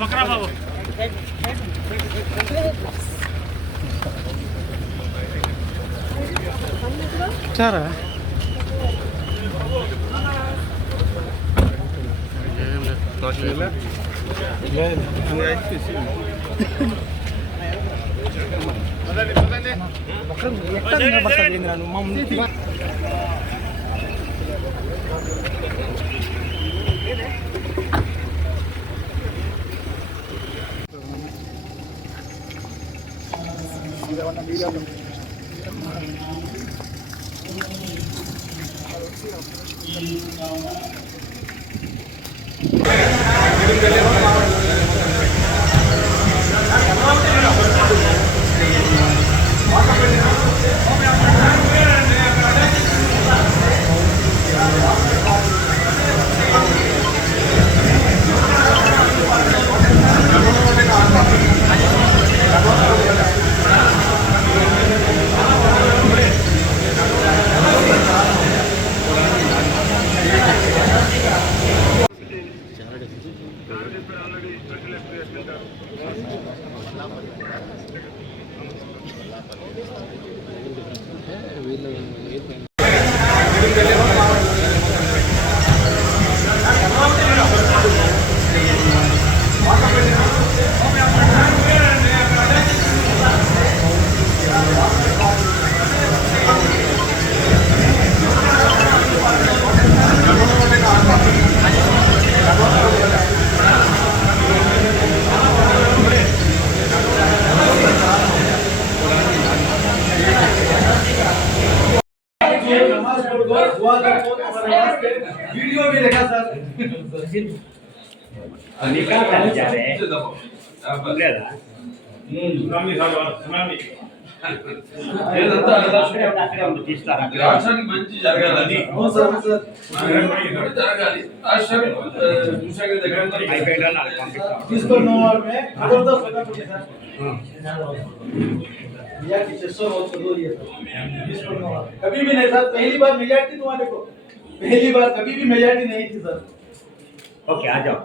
बकरा बाबू चारा वीडियो भी देखा सर निकाल कर जा रहे हैं सुनामी सुनामी ఏదంతా అక్కడే ఉంది తీస్తారా రాష్ట్రానికి మంచి జరగాలని అవును సార్ జరగాలి రాష్ట్రానికి చూసాక దగ్గర అయిపోయినా తీసుకున్న వాళ్ళే అదొక ఫైదా కొట్టే సార్ मियाटी 600 बहुत दो दिया था कभी भी नहीं सर पहली बार मियाटी तुम्हारे को पहली बार कभी भी मियाटी नहीं थी सर ओके आ जाओ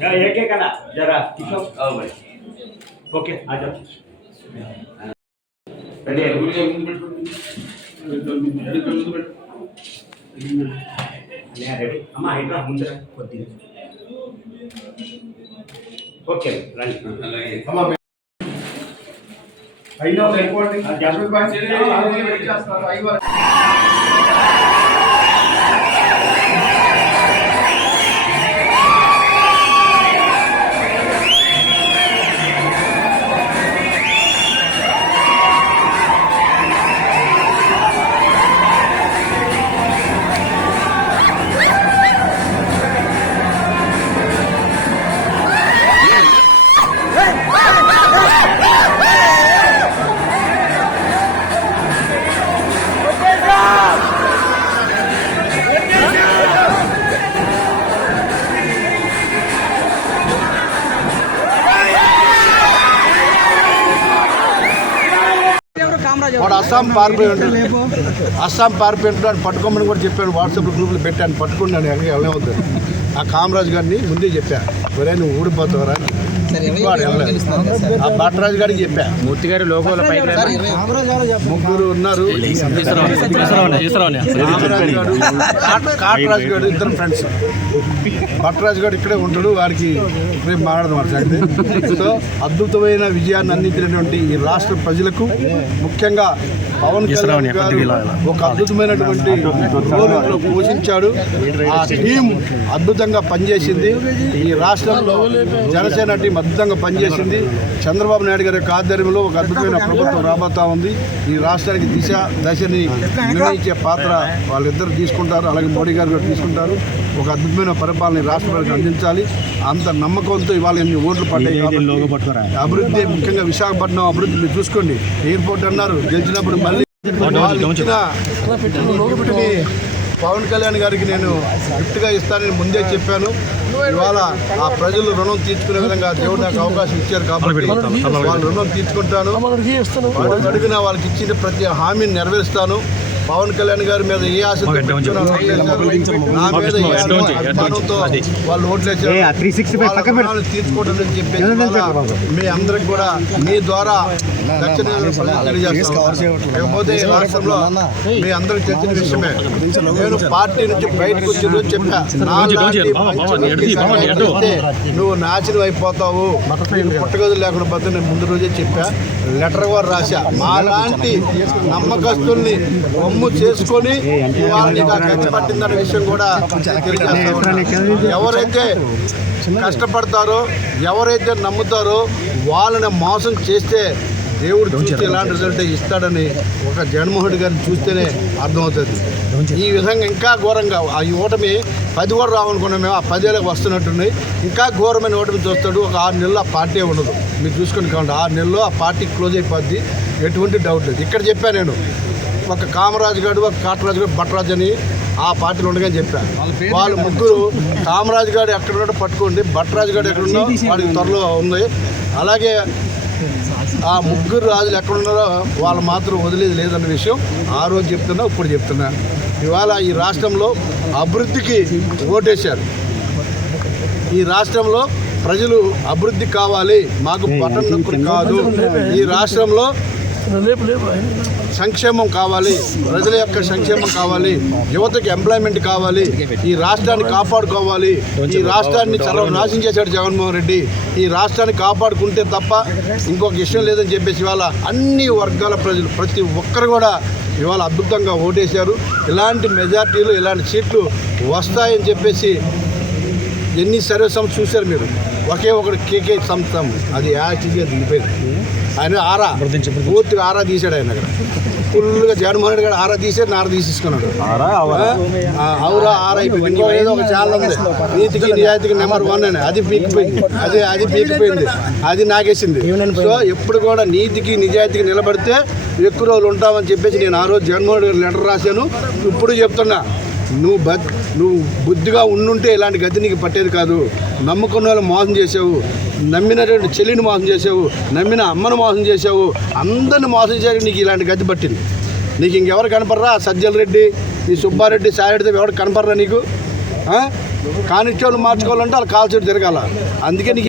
क्या एक एक ना जरा किशोर आओ भाई ओके आ जाओ रेडी है रेडी अम्मा इतना ಮುಂದೆ ಕೊಡ್ತೀನಿ ಓಕೆ ರಂಡಿ ಅಮ್ಮ I know the recording. Jasmine Bhai, వాడు అస్సాం పారిపోయింటాడు అని పట్టుకోమని కూడా చెప్పాను. వాట్సాప్ గ్రూప్లో పెట్టాను, పట్టుకున్నాను. వెళ్ళవద్దు. ఆ కామరాజు గారిని ముందే చెప్పాను, ఒరే నువ్వు ఊడిపోతావరా, ఆ భట్రాజు గారికి చెప్పా. మూర్తి గారి లోగోల పైకి ముగ్గురు ఉన్నారు. కాటరాజు గారు ఇద్దరు ఫ్రెండ్స్. భట్రాజు గారు ఇక్కడే ఉంటాడు. వారికి రేపు మాట్లాడదాం. సో అద్భుతమైన విజయాన్ని అందించినటువంటి ఈ రాష్ట్ర ప్రజలకు, ముఖ్యంగా పవన్ కళ్యాణ్ గారు ఒక అద్భుతమైనటువంటి రోల్ పోషించాడు. ఆ టీం అద్భుతంగా పనిచేసింది. ఈ రాష్ట్రంలో జనసేన టీం అద్భుతంగా పనిచేసింది. చంద్రబాబు నాయుడు గారి యొక్క ఆధ్వర్యంలో ఒక అద్భుతమైన ప్రభుత్వం రాబోతా ఉంది. ఈ రాష్ట్రానికి దశని నిర్ణయించే పాత్ర వాళ్ళిద్దరు తీసుకుంటారు. అలాగే మోడీ గారు కూడా తీసుకుంటారు. ఒక అద్భుతమైన పరిపాలన రాష్ట్ర ప్రజలకు అందించాలి. అంత నమ్మకంతో ఇవాళ ఎన్ని ఓట్లు పడ్డాయి. అభివృద్ధి, ముఖ్యంగా విశాఖపట్నం అభివృద్ధి మీరు చూసుకోండి. ఎయిర్పోర్ట్ అన్నారు, గెలిచినప్పుడు మళ్ళీ పవన్ కళ్యాణ్ గారికి నేను గిఫ్ట్గా ఇస్తానని ముందే చెప్పాను. ఇవాళ ఆ ప్రజలు రుణం తీర్చుకునే విధంగా దేవుడు నాకు అవకాశం ఇచ్చారు కాబట్టి వాళ్ళు రుణం తీర్చుకుంటాను. అడుగున వాళ్ళకి ఇచ్చిన ప్రతి హామీని నెరవేరుస్తాను. పవన్ కళ్యాణ్ గారి మీద ఏ ఆశ నా మీద అభిమానంతో వాళ్ళు ఓట్లేసారు తీర్చుకోవడం అని చెప్పేసి మీ అందరికి కూడా మీ ద్వారా లేకపోతే ఈ రాష్ట్రంలో మీ అందరికి తెలిసిన విషయమే. నేను పార్టీ నుంచి బయటకు వచ్చి రోజు చెప్పా, నువ్వు నాశనం అయిపోతావు, పుట్టగదులు లేకుండా పోతే నేను ముందు రోజే చెప్పా. లెటర్ కూడా రాశా. మాలాంటి నమ్మకస్తుల్ని ఒమ్ము చేసుకొని ఖర్చు పట్టిందన్న విషయం కూడా ఎవరైతే కష్టపడతారో, ఎవరైతే నమ్ముతారో వాళ్ళని మోసం చేస్తే దేవుడు చూస్తే ఎలాంటి రిజల్ట్ ఇస్తాడని ఒక జగన్మోహన్ రెడ్డి గారిని చూస్తేనే అర్థమవుతుంది. ఈ విధంగా ఇంకా ఘోరంగా ఈ ఓటమి 10 కూడా రావనుకున్నాం మేము, ఆ 10 వస్తున్నట్టున్నాయి. ఇంకా ఘోరమైన ఓటమి చూస్తాడు. ఒక 6 నెలలు ఆ పార్టీ ఉండదు. మీరు చూసుకొని కావండి, 6 నెలల్లో ఆ పార్టీ క్లోజ్ అయిపోద్ది. ఎటువంటి డౌట్ లేదు. ఇక్కడ చెప్పాను నేను, ఒక కామరాజు గారు, ఒక కాటరాజు గారు, భట్రాజు అని ఆ పార్టీలో ఉండగానే చెప్పాను. వాళ్ళు ముగ్గురు, కామరాజు గారు ఎక్కడున్నాడో పట్టుకోండి, భట్రాజు గారు ఎక్కడున్నా వాడికి త్వరలో ఉంది. అలాగే ఆ ముగ్గురు రాజులు ఎక్కడున్నారో వాళ్ళు మాత్రం వదిలేది లేదన్న విషయం ఆ రోజు చెప్తున్నా, ఇప్పుడు చెప్తున్నా. ఇవాళ ఈ రాష్ట్రంలో అభివృద్ధికి ఓటేశారు. ఈ రాష్ట్రంలో ప్రజలు అభివృద్ధి కావాలి, మాకు బటన్ నొక్కుడు కాదు. ఈ రాష్ట్రంలో సంక్షేమం కావాలి, ప్రజల యొక్క సంక్షేమం కావాలి, యువతకి ఎంప్లాయ్మెంట్ కావాలి, ఈ రాష్ట్రాన్ని కాపాడుకోవాలి. ఈ రాష్ట్రాన్ని సర్వనాశనం చేశాడు జగన్మోహన్ రెడ్డి. ఈ రాష్ట్రాన్ని కాపాడుకుంటే తప్ప ఇంకొక విషయం లేదని చెప్పేసి ఇవాళ అన్ని వర్గాల ప్రజలు, ప్రతి ఒక్కరు కూడా ఇవాళ అద్భుతంగా ఓటేశారు. ఇలాంటి మెజార్టీలు, ఇలాంటి సీట్లు వస్తాయని చెప్పేసి ఎన్ని సర్వే సంస్థ చూశారు మీరు. ఒకే ఒకటి కేకే సంస్థ, అది యాక్చువల్గా దిగిపోయింది. ఆయన ఆరా పూర్తిగా ఆరా తీశాడు. ఆయన అక్కడ ఫుల్గా జగన్మోహన్ రెడ్డి గారు ఆరా తీసాడు, నార తీసేసుకున్నాడు. అవురా ఆరా అయిపోయింది. ఇంకో ఏదో ఒక ఛానల్ ఉంది, నీతికి నిజాయితీకి నెంబర్ 1 అని, అది పీకిపోయింది. అది పీకిపోయింది, అది నాగేసింది. సో ఎప్పుడు కూడా నీతికి నిజాయితీకి నిలబడితే ఎక్కువ రోజులు ఉంటామని చెప్పేసి నేను ఆ రోజు జగన్మోహన్ రెడ్డి గారు లెటర్ రాశాను. ఇప్పుడు చెప్తున్నా, నువ్వు బుద్ధిగా ఉండుంటే ఇలాంటి గతి నీకు పట్టేది కాదు. నమ్ముకున్న వాళ్ళు మోసం చేసావు, నమ్మినటువంటి చెల్లిని మోసం చేసావు, నమ్మిన అమ్మను మోసం చేసావు, అందరిని మోసం చేసి నీకు ఇలాంటి గతి పట్టింది. నీకు ఇంకెవరు కనపడరా? సజ్జల రెడ్డి, ఈ సుబ్బారెడ్డి, సాయిరెడ్డితో ఎవరు కనపడరా నీకు? కానిస్టేబుల్ మార్చుకోవాలంటే వాళ్ళు కాల్చేటు తిరగాల. అందుకే నీకు